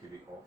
keep it off.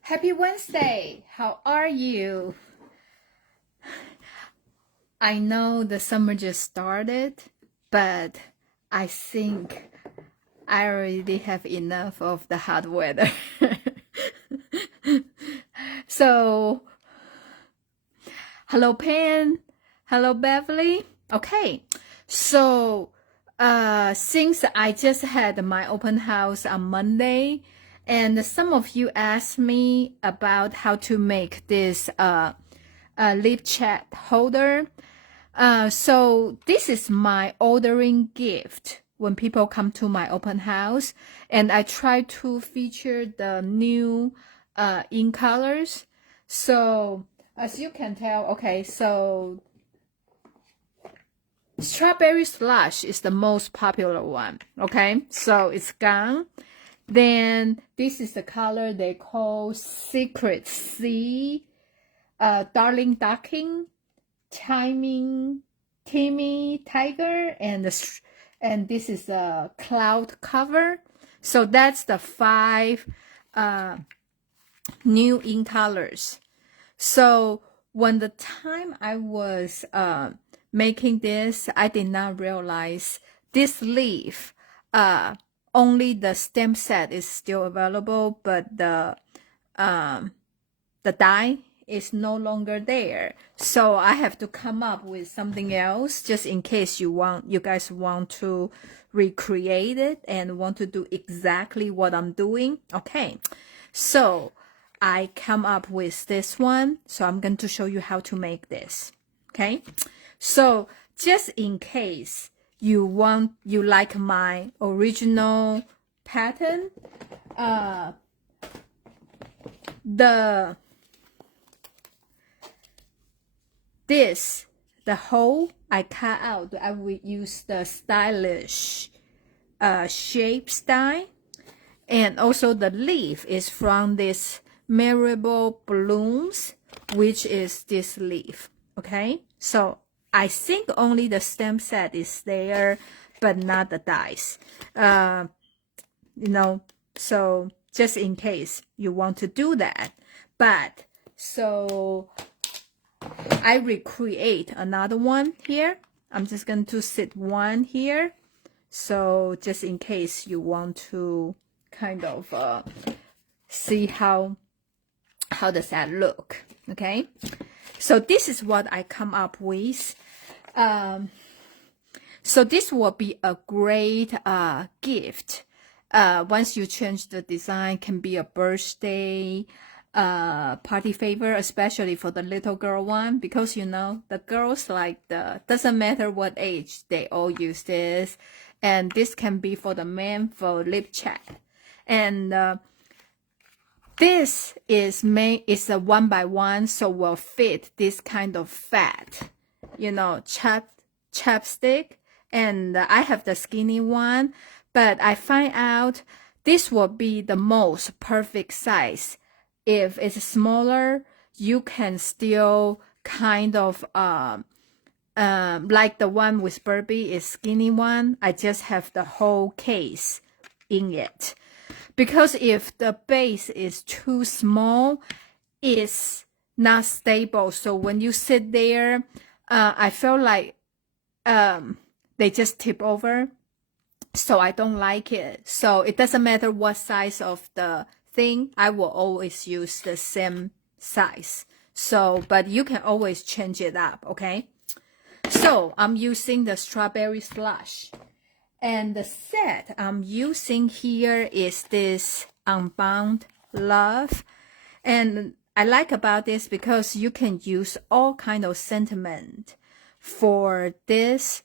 Happy Wednesday! How are you? I know the summer just started, but I think I already have enough of the hot weather. So, hello Pan, hello Beverly. Okay, so since I just had my open house on Monday, and some of you asked me about how to make this lip chat holder. So this is my ordering gift when people come to my open house, and I try to feature the new ink colors. So as you can tell, okay, so Strawberry Slush is the most popular one, okay? So it's gone. Then this is the color they call Secret Sea, Darling Ducking, Timmy Tiger, and this is a cloud cover. So that's the 5 new ink colors. So when the time I was making this, I did not realize this leaf, only the stamp set is still available, but the die is no longer there. So I have to come up with something else just in case you guys want to recreate it and want to do exactly what I'm doing. Okay, so I come up with this one. So I'm going to show you how to make this. Okay, so just in case you like my original pattern, the hole I cut out, I will use the stylish shapes die, and also the leaf is from this Marable Blooms, which is this leaf. Okay, so I think only the stamp set is there, but not the dies. So just in case you want to do that. But so I recreate another one here. I'm just going to sit one here. So just in case you want to kind of see how does that look. Okay, so this is what I come up with. So this will be a great gift. Once you change the design, can be a birthday party favor, especially for the little girl one, because the girls doesn't matter what age, they all use this. And this can be for the men for lip chat. And this is a 1x1, so will fit this kind of fat, chapstick. And I have the skinny one, but I find out this will be the most perfect size if it's smaller, you can still kind of like the one with Burberry is skinny one. I just have the whole case in it, because if the base is too small, it's not stable. So when you sit there, I feel like they just tip over. So I don't like it. So it doesn't matter what size of the thing, I will always use the same size. So, but you can always change it up, okay? So I'm using the strawberry slush. And the set I'm using here is this Unbound Love. And I like about this because you can use all kind of sentiment for this,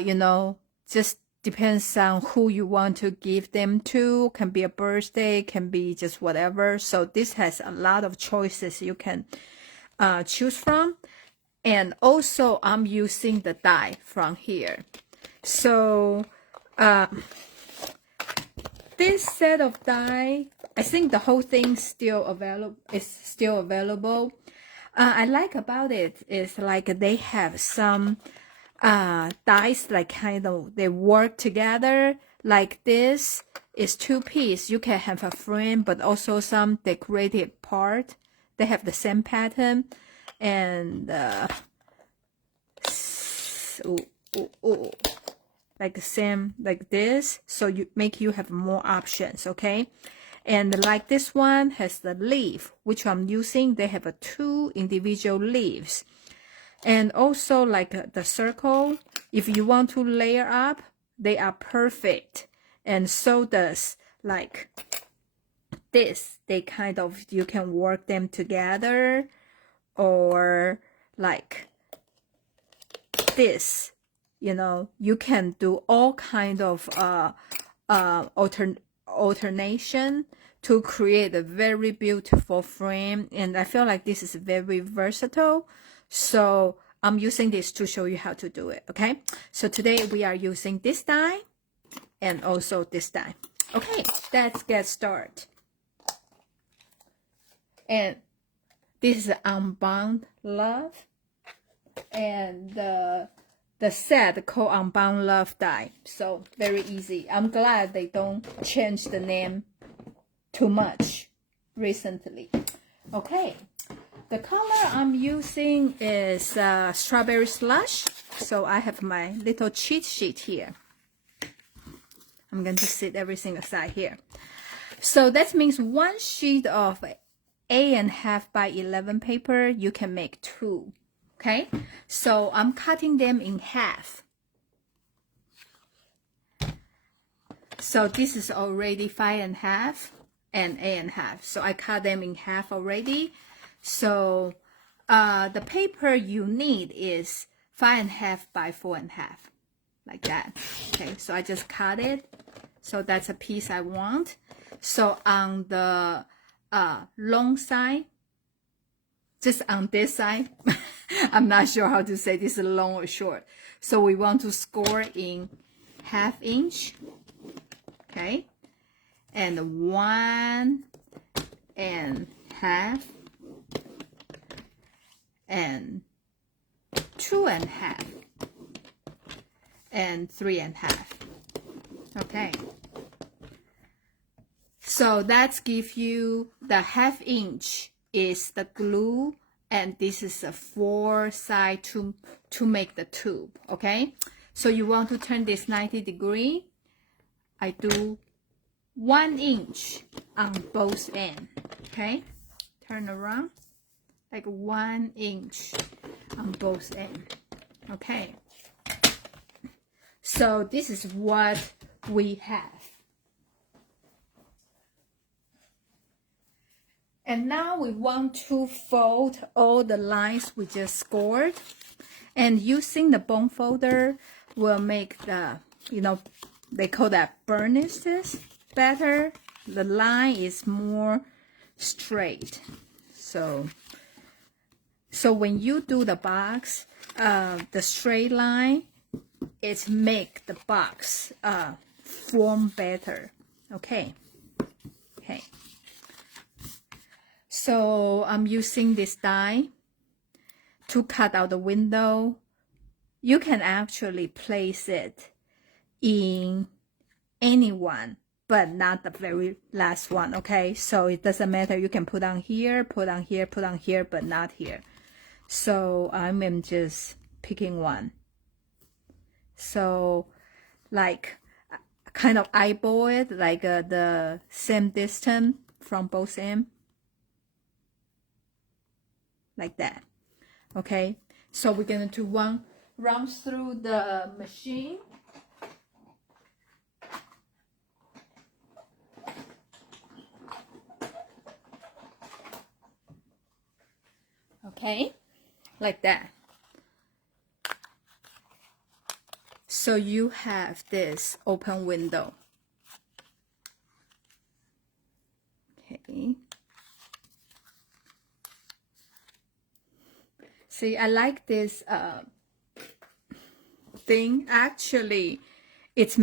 you know, just depends on who you want to give them to. Can be a birthday, can be just whatever. So this has a lot of choices you can choose from. And also I'm using the die from here. So this set of die, I think the whole thing is still available. I like about it is like they have some dies like kind of they work together. Like this is 2-piece. You can have a frame, but also some decorative part. They have the same pattern, and like the same like this. So you have more options, okay? And like this one has the leaf, which I'm using. They have 2 individual leaves. And also like the circle, if you want to layer up, they are perfect. And so does like this. They kind of, you can work them together, or like this, you know, you can do all kind of alternation to create a very beautiful frame. And I feel like this is very versatile. So I'm using this to show you how to do it, okay? So today we are using this die and also this die. Okay, let's get started. And this is Unbound Love. And the set called Unbound Love die. So very easy. I'm glad they don't change the name too much recently. Okay. The color I'm using is Strawberry Slush. So I have my little cheat sheet here. I'm going to set everything aside here. So that means 1 sheet of 8.5 by 11 paper, you can make 2. Okay? So I'm cutting them in half. So this is already 5.5 and 8.5. So I cut them in half already. So the paper you need is 5.5 by 4.5, like that. Okay, so I just cut it. So that's a piece I want. So on the long side, just on this side, I'm not sure how to say this is long or short. So we want to score in 1/2 inch. Okay, and 1.5 and 2.5 and 3.5. Okay, so that gives you the 1/2 inch is the glue, and this is a 4 side to make the tube. Okay, so you want to turn this 90 degree. I do 1 inch on both ends. Okay, turn around like 1 inch on both ends. Okay, so this is what we have. And now we want to fold all the lines we just scored, and using the bone folder will make the, you know, they call that burnish better. The line is more straight. So when you do the box, the straight line, it make the box form better. Okay. So I'm using this die to cut out the window. You can actually place it in any one, but not the very last one, okay? So it doesn't matter. You can put on here, put on here, put on here, but not here. So I'm just picking one. So like kind of eyeball it, like the same distance from both ends. Like that. Okay, so we're gonna do one run through the machine. Okay, like that. So you have this open window. Okay. See, I like this thing. Actually, it's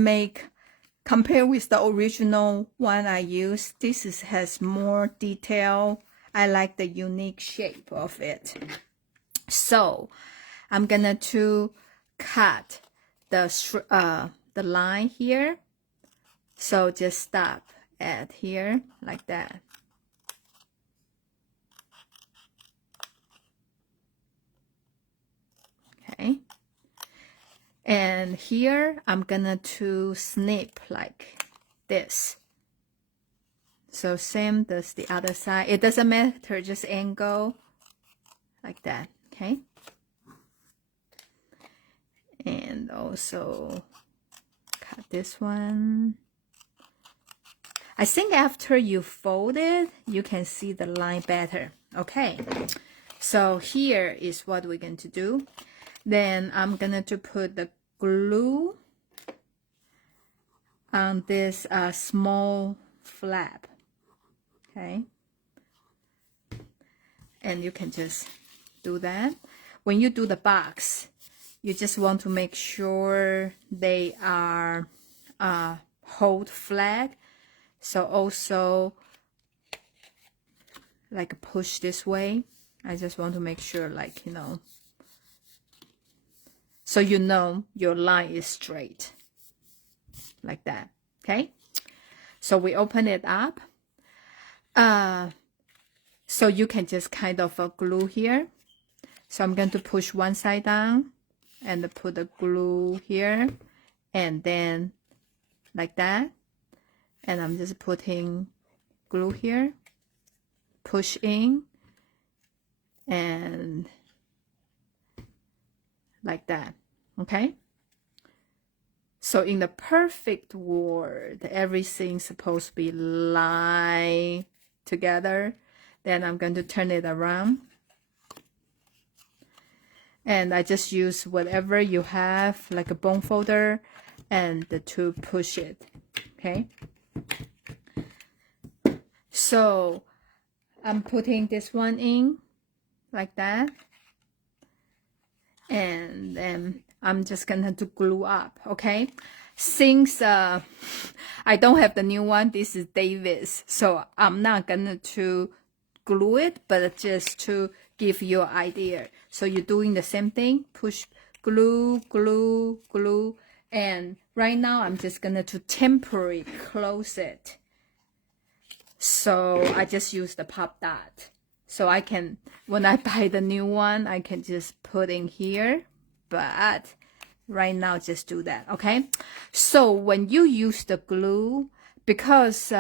compared with the original one I used, this has more detail. I like the unique shape of it. So I'm gonna to cut the line here. So just stop at here like that. Okay. And here I'm gonna to snip like this. So same as the other side. It doesn't matter, just angle like that. Okay. And also cut this one. I think after you fold it, you can see the line better. Okay. So here is what we're going to do. Then I'm gonna to put the glue on this small flap. Okay. And you can just do that. When you do the box, you just want to make sure they are hold flat. So also like push this way. I just want to make sure, like, you know, so you know your line is straight like that. Okay, so we open it up. So you can just kind of glue here. So I'm going to push one side down and put the glue here, and then like that. And I'm just putting glue here, push in, and like that. Okay. So in the perfect world, everything's supposed to be lined together. Then I'm going to turn it around. And I just use whatever you have, like a bone folder, and to push it. Okay. So I'm putting this one in like that. And then I'm just gonna to glue up. Okay. Since I don't have the new one, this is David's, so I'm not gonna to glue it, but just to give you an idea. So you're doing the same thing, push, glue, glue, glue, and right now I'm just gonna to temporarily close it. So I just use the pop dot. So I can, when I buy the new one, I can just put in here, but right now just do that. Okay. So when you use the glue, because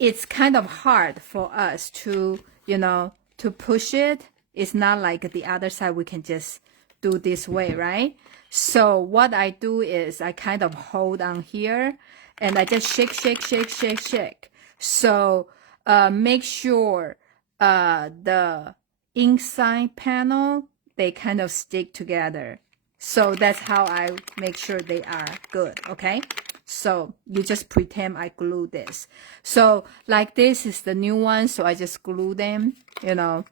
it's kind of hard for us to, you know, to push it. It's not like the other side we can just do this way, right? So what I do is I kind of hold on here and I just shake, shake, shake, shake, shake. So make sure the inside panel, they kind of stick together. So that's how I make sure they are good. Okay. So you just pretend I glue this. So like this is the new one. So I just glue them, you know,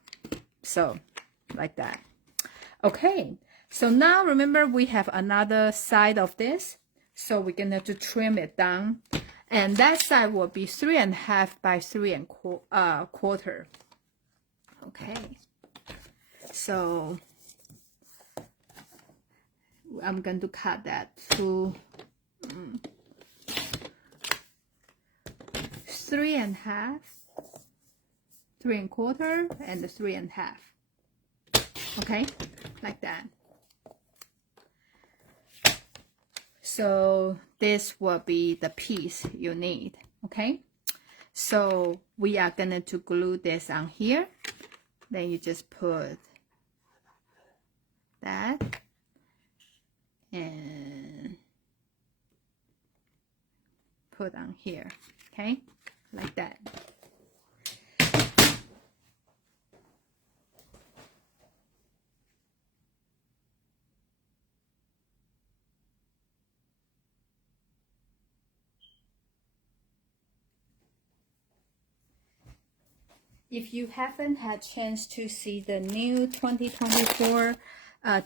so like that. Okay. So now remember we have another side of this. So we're going to have to trim it down. And that side will be 3.5 by 3 1/4. Okay, so I'm going to cut that to 3.5, 3.25, and 3.5. Okay, like that. So this will be the piece you need. Okay, so we are going to glue this on here. Then you just put that and put on here. Okay, like that. If you haven't had chance to see the new 2024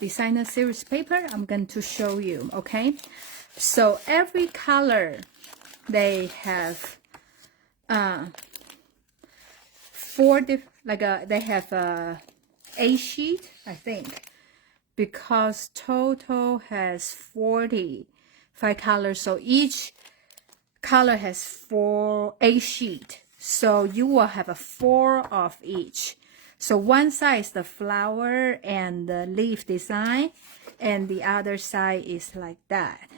designer series paper, I'm going to show you. Okay, so every color they have they have a sheet, I think, because total has 45 colors, so each color has 4 A sheet. So you will have 4 of each. So one side is the flower and the leaf design, and the other side is like that.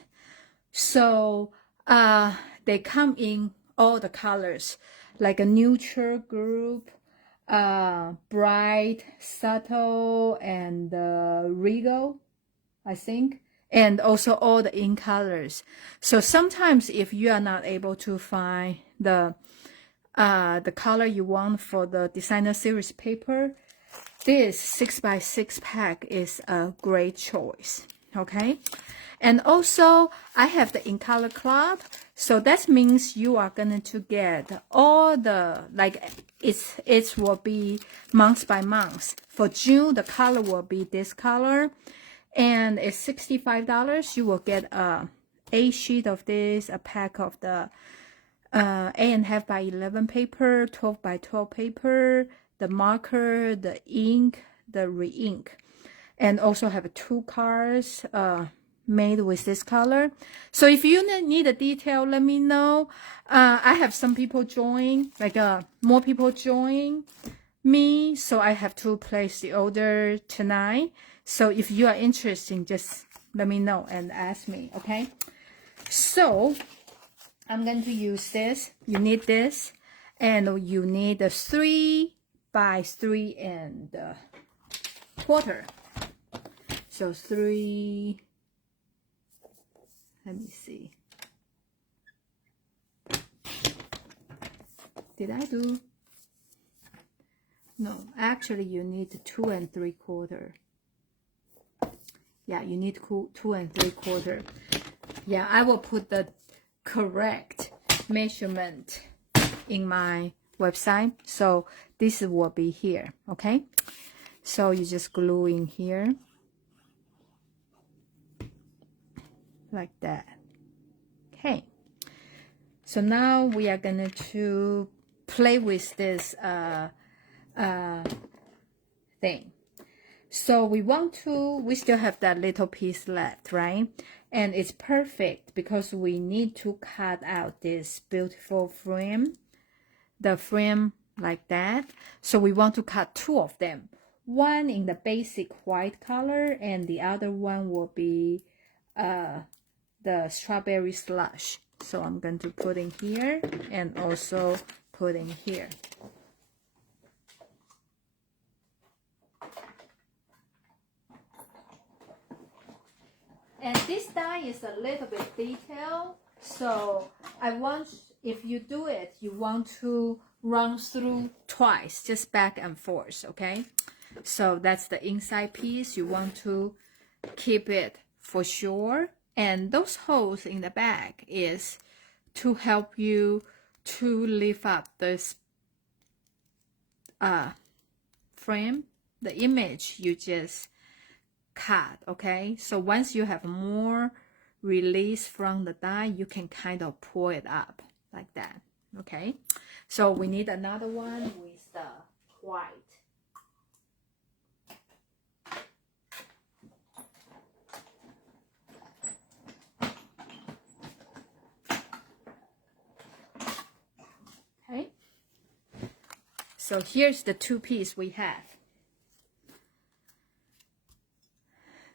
So they come in all the colors, like a neutral group, bright, subtle, and regal, I think. And also all the in colors. So sometimes if you are not able to find the color you want for the designer series paper, this 6x6 pack is a great choice. Okay, and also I have the in color club, so that means you are going to get all the, like, it will be month by month. For June, the color will be this color, and it's $65. You will get a sheet of this, a pack of the 8.5 by 11 paper, 12 by 12 paper, the marker, the ink, the re-ink, and also have 2 cards made with this color. So if you need a detail, let me know. I have some people join, like more people join me, so I have to place the order tonight. So if you are interested, just let me know and ask me. Okay, so I'm going to use this. You need this, and you need a 3 by 3.25. So 3, let me see. Did I do? No, actually you need 2 3/4. Yeah, you need 2 3/4. Yeah, I will put the correct measurement in my website. So this will be here. Okay, so you just glue in here like that. Okay, so now we are going to play with this thing. So we still have that little piece left, right? And it's perfect because we need to cut out this beautiful frame, the frame like that. So we want to cut 2 of them. One in the basic white color, and the other one will be the strawberry slush. So I'm going to put in here and also put in here. And this die is a little bit detailed, so I want, if you do it, you want to run through twice, just back and forth, okay? So that's the inside piece. You want to keep it for sure. And those holes in the back is to help you to lift up this frame, the image you just cut. Okay, so once you have more release from the die, you can kind of pull it up like that. Okay, so we need another one with the white. So here's the two piece we have.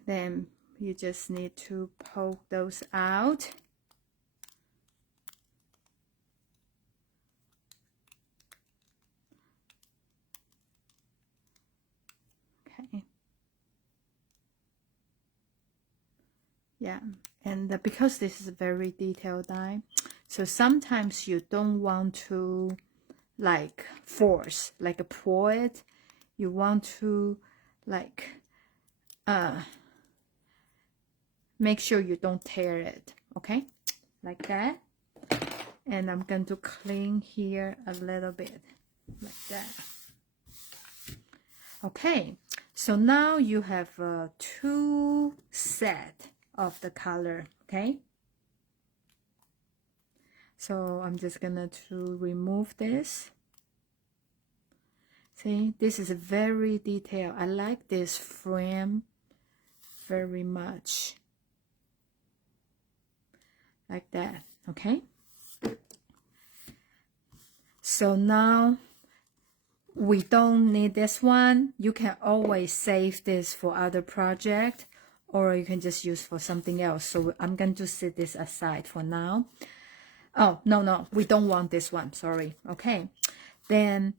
Then you just need to poke those out. Okay. Yeah, and because this is a very detailed die, so sometimes you don't want to like force, like a poet. You want to like make sure you don't tear it, okay, like that. And I'm going to clean here a little bit like that. Okay, so now you have two set of the color, okay. So I'm just gonna to remove this. See, this is very detailed. I like this frame very much. Like that, okay? So now we don't need this one. You can always save this for other project, or you can just use for something else. So I'm going to set this aside for now. Oh, no, we don't want this one, sorry. Okay, then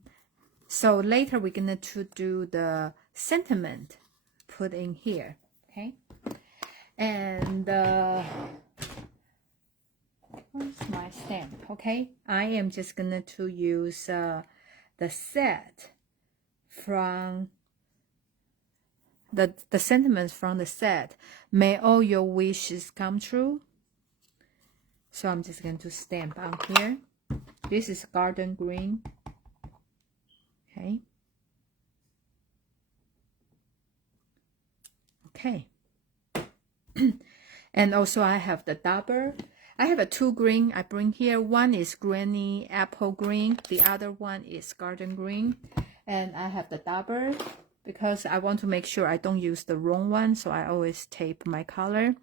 so later we're going to do the sentiment put in here, okay? And where's my stamp? Okay, I am just going to use the set from the sentiments from the set. May all your wishes come true. So I'm just going to stamp on here. This is garden green. Okay. Okay. And also I have the double. I have a two green I bring here. One is granny apple green. The other one is garden green. And I have the double because I want to make sure I don't use the wrong one. So I always tape my color.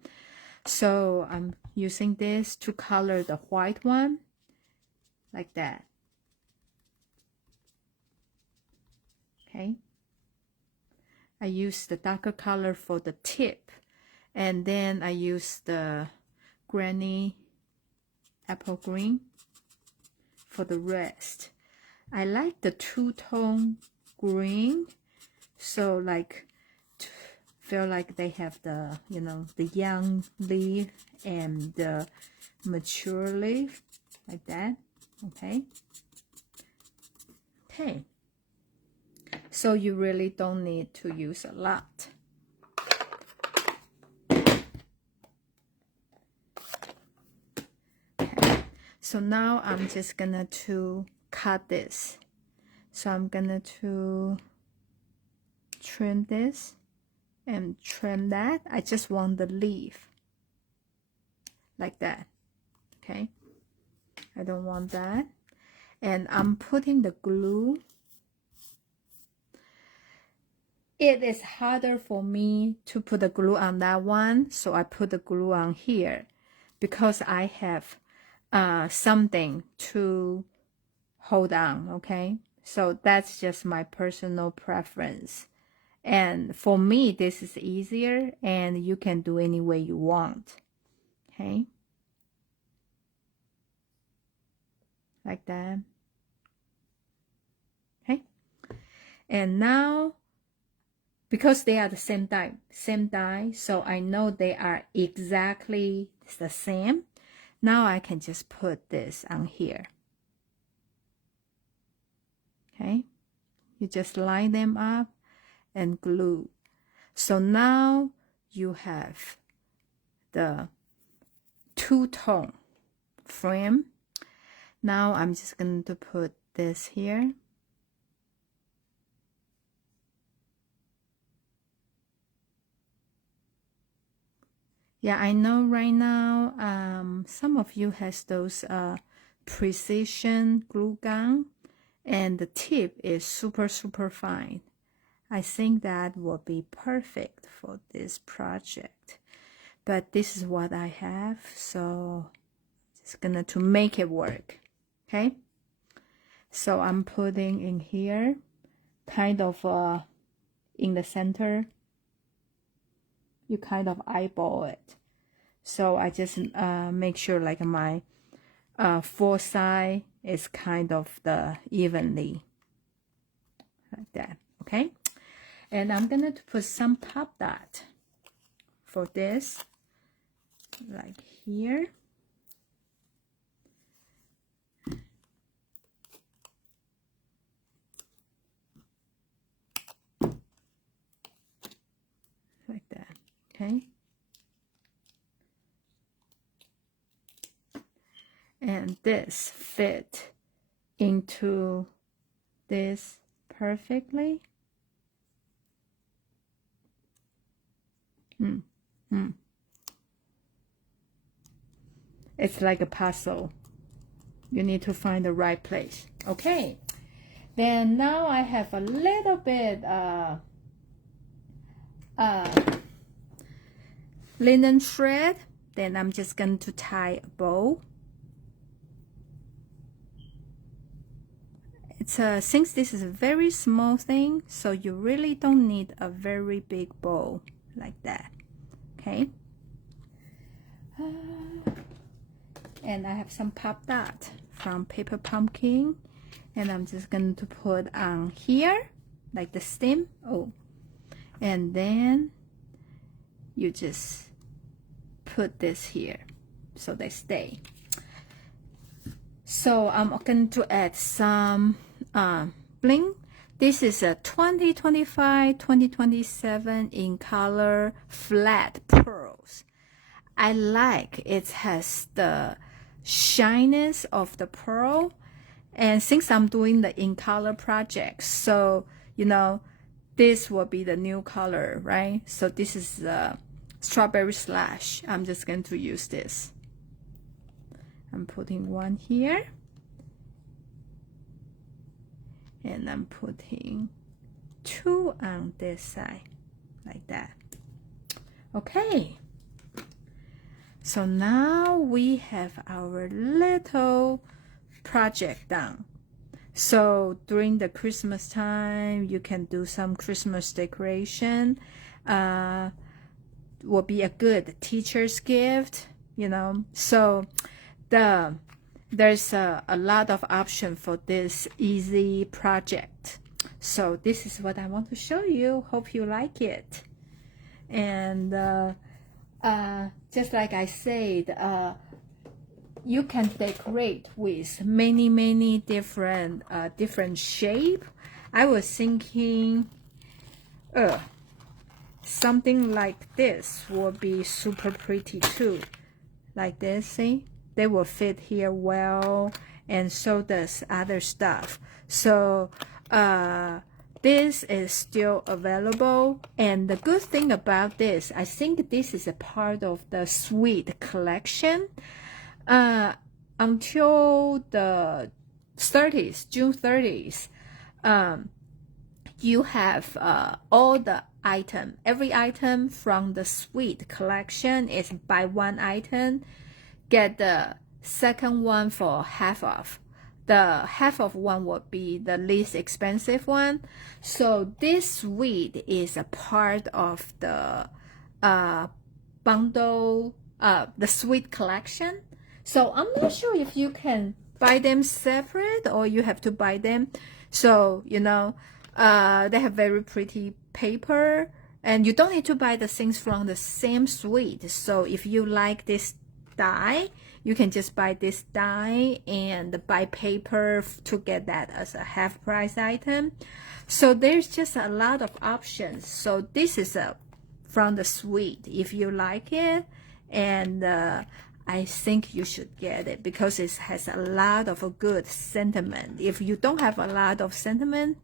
So I'm using this to color the white one like that. Okay. I use the darker color for the tip, and then I use the granny apple green for the rest. I like the two-tone green, so like feel like they have the, you know, the young leaf and the mature leaf like that. Okay. Okay. So you really don't need to use a lot. Okay. So now I'm just gonna to cut this. So I'm gonna to trim this and trim that. I just want the leaf like that. Okay, I don't want that. And I'm putting the glue. It is harder for me to put the glue on that one, so I put the glue on here because I have something to hold on. Okay, so that's just my personal preference. And for me, this is easier, and you can do any way you want. Okay. Like that. Okay. And now, because they are the same die, so I know they are exactly the same. Now I can just put this on here. Okay. You just line them up and glue. So now you have the two-tone frame. Now I'm just going to put this here. Yeah, I know right now some of you has those precision glue gun, and the tip is super fine. I think that will be perfect for this project, but this is what I have, so just gonna to make it work. Okay, So I'm putting in here, kind of in the center. You kind of eyeball it. So I just make sure like my four side is kind of the evenly like that. Okay, and I'm gonna put some pop dot for this, like here. Like that. Okay. And this fit into this perfectly. It's like a puzzle. You need to find the right place. Okay. Then now I have a little bit linen thread. Then I'm just going to tie a bow. It's since this is a very small thing, so you really don't need a very big bow like that. Okay. And I have some pop dot from Paper Pumpkin, and I'm just going to put on here like the stem. Oh, and then you just put this here so they stay. So I'm going to add some bling. This is a 2025-2027 in color flat pearls. I like it has the shyness of the pearl, and since I'm doing the in color project, so you know this will be the new color, right? So this is strawberry slash. I'm just going to use this. I'm putting one here, and I'm putting two on this side like that. Okay, so now we have our little project done. So during the Christmas time, you can do some Christmas decoration. Will be a good teacher's gift, you know. So there's a lot of option for this easy project. So this is what I want to show you. Hope you like it. And just like I said, you can decorate with many different shape. I was thinking something like this would be super pretty too. Like this, see? They will fit here well, and so does other stuff. So this is still available, and the good thing about this, I think this is a part of the Sweet collection. Until the 30th, June 30th, you have all the item. Every item from the Sweet collection is buy one item, get the second one for half off. The half of one would be the least expensive one. So this Sweet is a part of the bundle, the Sweet collection. So I'm not sure if you can buy them separate or you have to buy them. So, you know, they have very pretty paper, and you don't need to buy the things from the same Sweet. So if you like this die, you can just buy this die and buy paper to get that as a half price item. So there's just a lot of options. So this is from the Sweet if you like it, and I think you should get it because it has a lot of a good sentiment. If you don't have a lot of sentiment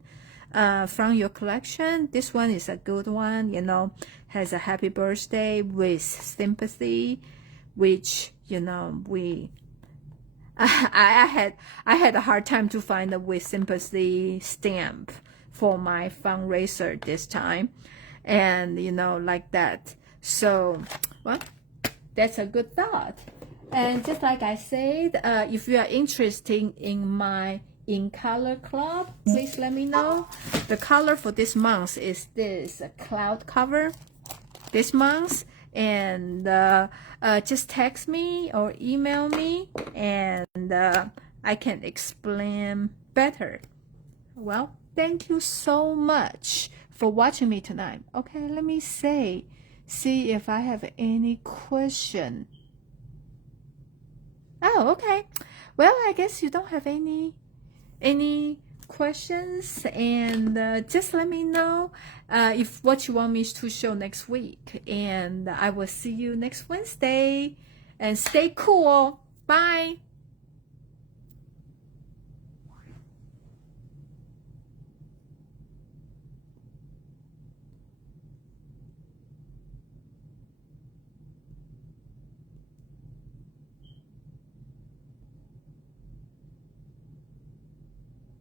from your collection, this one is a good one, you know, has a happy birthday with sympathy, which, you know, I had a hard time to find a with sympathy stamp for my fundraiser this time, and you know, like that. So well, that's a good thought. And just like I said, if you are interested in my in color club, please let me know. The color for this month is this cloud cover this month, and just text me or email me, and I can explain better. Well, thank you so much for watching me tonight. Okay, let me see if I have any question. Oh, okay. Well, I guess you don't have any questions, and just let me know if what you want me to show next week, and I will see you next Wednesday, and stay cool. Bye.